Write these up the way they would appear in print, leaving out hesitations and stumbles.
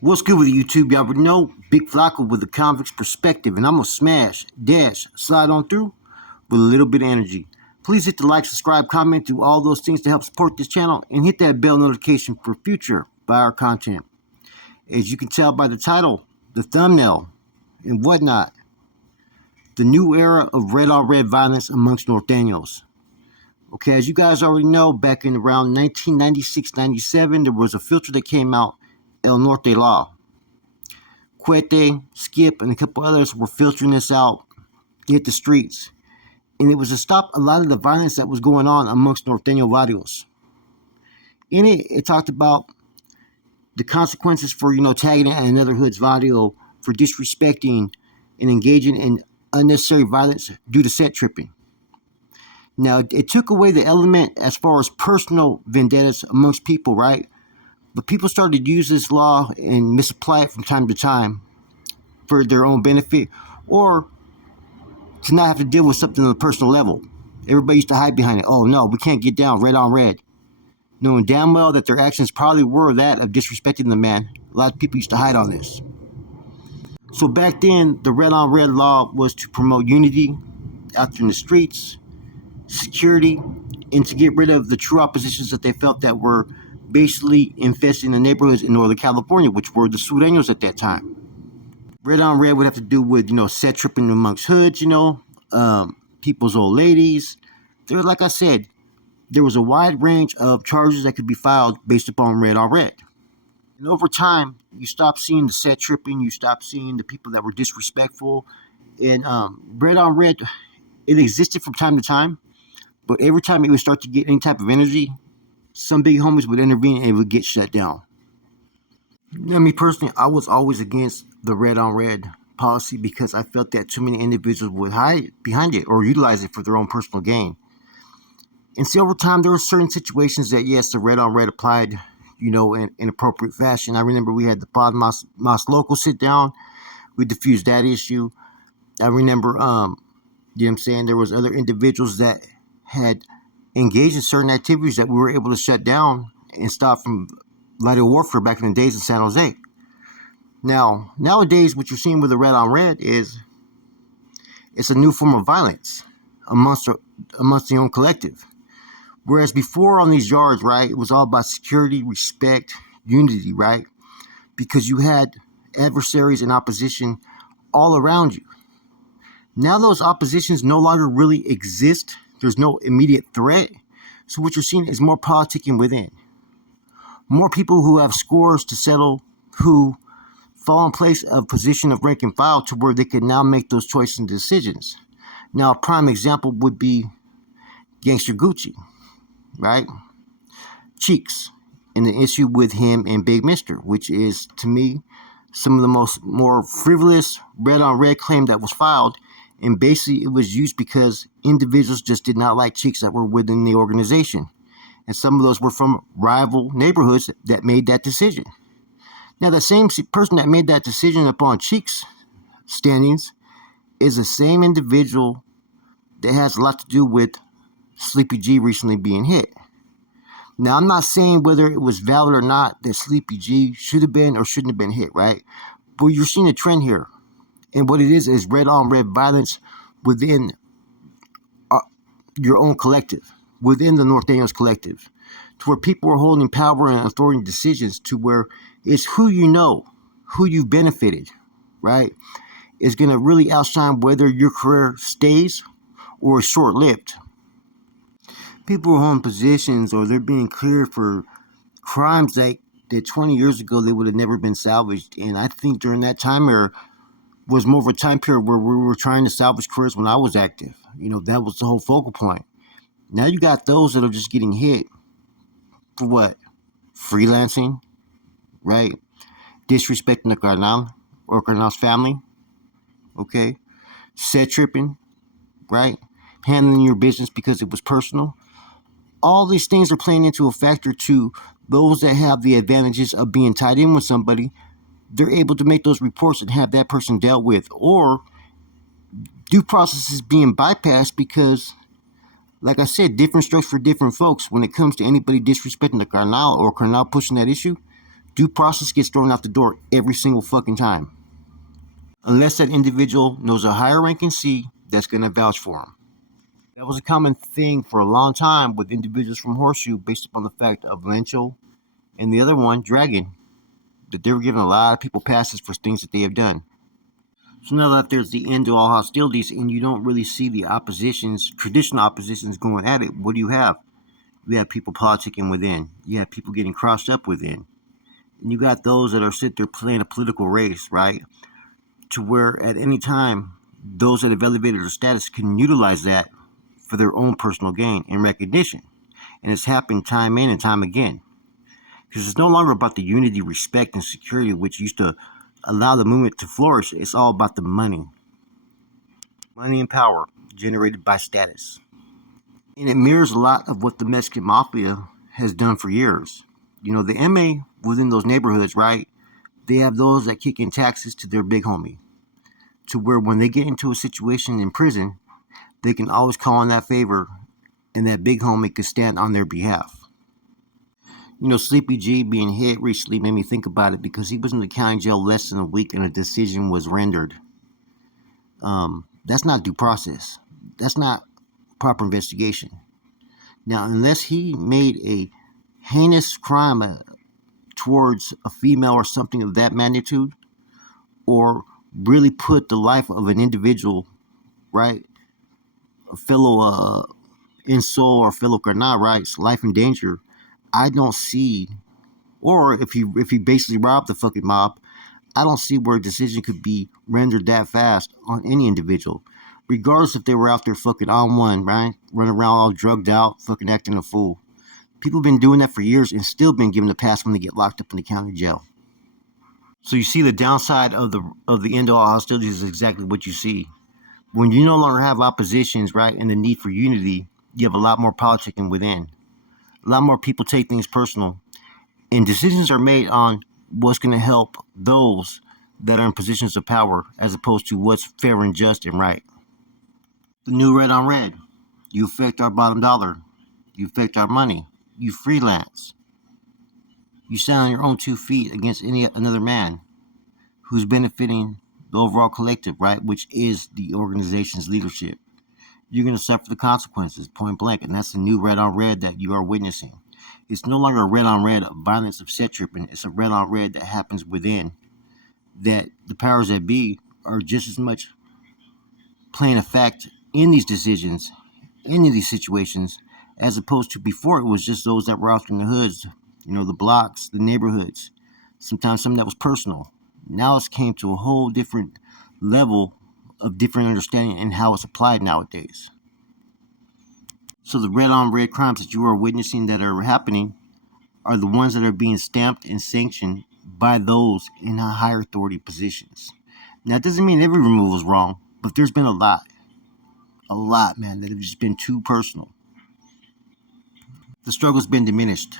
What's good with YouTube? Y'all already know Big Flacco with the convict's perspective, and I'm gonna smash, dash, slide on through with a little bit of energy. Please hit the like, subscribe, comment, do all those things to help support this channel, and hit that bell notification for future our content. As you can tell by the title, the thumbnail, and whatnot, the new era of red on red violence amongst Nortenos. Okay, as you guys already know, back in around 1996-97, there was a filter that came out, El Norte Law. Quete, Skip, and a couple others were filtering this out, hit the streets. And it was to stop a lot of the violence that was going on amongst Norteño barrios. In it, it talked about the consequences for, tagging at another hood's barrio for disrespecting and engaging in unnecessary violence due to set tripping. Now, it took away the element as far as personal vendettas amongst people, right? But people started to use this law and misapply it from time to time for their own benefit or to not have to deal with something on a personal level. Everybody used to hide behind it. Oh, no, we can't get down red on red. Knowing damn well that their actions probably were that of disrespecting the man. A lot of people used to hide on this. So back then, the red on red law was to promote unity out there in the streets, security, and to get rid of the true oppositions that they felt that were basically infesting the neighborhoods in Northern California, which were the Sureños at that time. Red on red would have to do with, set tripping amongst hoods, people's old ladies. There, like I said, there was a wide range of charges that could be filed based upon red on red. And over time, you stop seeing the set tripping, you stop seeing the people that were disrespectful. And red on red, it existed from time to time, but every time it would start to get any type of energy, some big homies would intervene and it would get shut down. Now, me personally, I was always against the red on red policy because I felt that too many individuals would hide behind it or utilize it for their own personal gain. And see, over time, there were certain situations that, yes, the red on red applied, in appropriate fashion. I remember we had the Pod Mas Local sit down. We diffused that issue. I remember, there was other individuals that had engaged in certain activities that we were able to shut down and stop from lighter warfare back in the days in San Jose. Now, nowadays, what you're seeing with the red on red is it's a new form of violence amongst the own collective. Whereas before on these yards, right, it was all about security, respect, unity, right? Because you had adversaries and opposition all around you. Now those oppositions no longer really exist. There's no immediate threat. So what you're seeing is more politicking within. More people who have scores to settle, who fall in place of position of rank and file to where they can now make those choices and decisions. Now, a prime example would be Gangster Gucci, right? Cheeks, and the issue with him and Big Mister, which is, to me, some of the more frivolous red on red claim that was filed. And basically, it was used because individuals just did not like Cheeks that were within the organization. And some of those were from rival neighborhoods that made that decision. Now, the same person that made that decision upon Cheeks' standings is the same individual that has a lot to do with Sleepy G recently being hit. Now, I'm not saying whether it was valid or not that Sleepy G should have been or shouldn't have been hit, right? But you're seeing a trend here. And what it is red on red violence within your own collective, within the Norteños collective, to where people are holding power and authority decisions to where it's who you've benefited, right, is going to really outshine whether your career stays or is short-lived. People are holding positions or they're being cleared for crimes that 20 years ago they would have never been salvaged. And I think during that time era was more of a time period where we were trying to salvage careers when I was active. That was the whole focal point. Now you got those that are just getting hit for what? Freelancing, right? Disrespecting the Carnal or Carnal's family, okay? Set tripping, right? Handling your business because it was personal. All these things are playing into a factor to those that have the advantages of being tied in with somebody. They're able to make those reports and have that person dealt with, or due process is being bypassed because, like I said, different strokes for different folks. When it comes to anybody disrespecting the Carnal or Carnal pushing that issue, Due process gets thrown out the door every single fucking time. Unless that individual knows a higher ranking C that's going to vouch for him. That was a common thing for a long time with individuals from Horseshoe based upon the fact of Lencho and the other one, Dragon, that they were giving a lot of people passes for things that they have done. So now that there's the end to all hostilities and you don't really see the oppositions, traditional oppositions going at it, what do you have? You have people politicking within. You have people getting crossed up within. And you got those that are sitting there playing a political race, right? To where at any time, those that have elevated their status can utilize that for their own personal gain and recognition. And it's happened time in and time again. Because it's no longer about the unity, respect, and security which used to allow the movement to flourish. It's all about the money. Money and power generated by status. And it mirrors a lot of what the Mexican Mafia has done for years. You know, the MA within those neighborhoods, right? They have those that kick in taxes to their big homie. To where when they get into a situation in prison, they can always call in that favor and that big homie could stand on their behalf. You know, Sleepy G being hit recently made me think about it because he was in the county jail less than a week and a decision was rendered. That's not due process. That's not proper investigation. Now, unless he made a heinous crime towards a female or something of that magnitude, or really put the life of an individual, right, a fellow in soul or fellow carnal, right, life in danger, I don't see, or if he basically robbed the fucking mob, I don't see where a decision could be rendered that fast on any individual, regardless if they were out there fucking on one, right, running around all drugged out, fucking acting a fool. People have been doing that for years and still been given a pass when they get locked up in the county jail. So you see the downside of the end of all hostilities is exactly what you see. When you no longer have oppositions, right, and the need for unity, you have a lot more politicking within. A lot more people take things personal. And decisions are made on what's going to help those that are in positions of power as opposed to what's fair and just and right. The new red on red. You affect our bottom dollar. You affect our money. You freelance. You stand on your own 2 feet against any another man who's benefiting the overall collective, right? Which is the organization's leadership. You're going to suffer the consequences, point blank. And that's the new red on red that you are witnessing. It's no longer a red on red of violence of set tripping. It's a red on red that happens within. That the powers that be are just as much playing a fact in these decisions, in these situations, as opposed to before it was just those that were out in the hoods, you know, the blocks, the neighborhoods, sometimes something that was personal. Now it's came to a whole different level of different understanding and how it's applied nowadays. So the red on red crimes that you are witnessing that are happening are the ones that are being stamped and sanctioned by those in higher authority positions. Now, it doesn't mean every removal is wrong, but there's been a lot, man, that have just been too personal. The struggle's been diminished,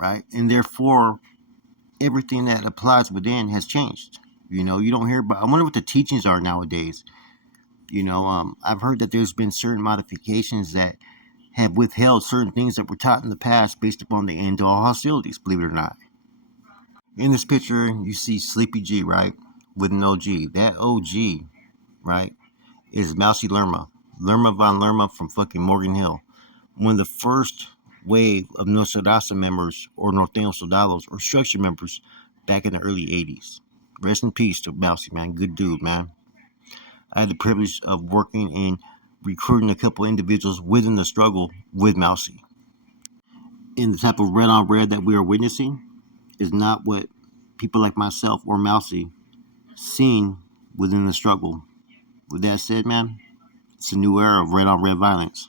right? And therefore, everything that applies within has changed. You know, you don't hear about, I wonder what the teachings are nowadays. You know, I've heard that there's been certain modifications that have withheld certain things that were taught in the past based upon the end to all hostilities, believe it or not. In this picture, you see Sleepy G, right? With an OG. That OG, right, is Mousy Lerma. Lerma von Lerma from fucking Morgan Hill. One of the first wave of Nosferatu members or Nortenos Soldados or structure members back in the early 80s. Rest in peace to Mousy, man. Good dude, man. I had the privilege of working and recruiting a couple individuals within the struggle with Mousy. And the type of red on red that we are witnessing is not what people like myself or Mousy seen within the struggle. With that said, man, it's a new era of red on red violence.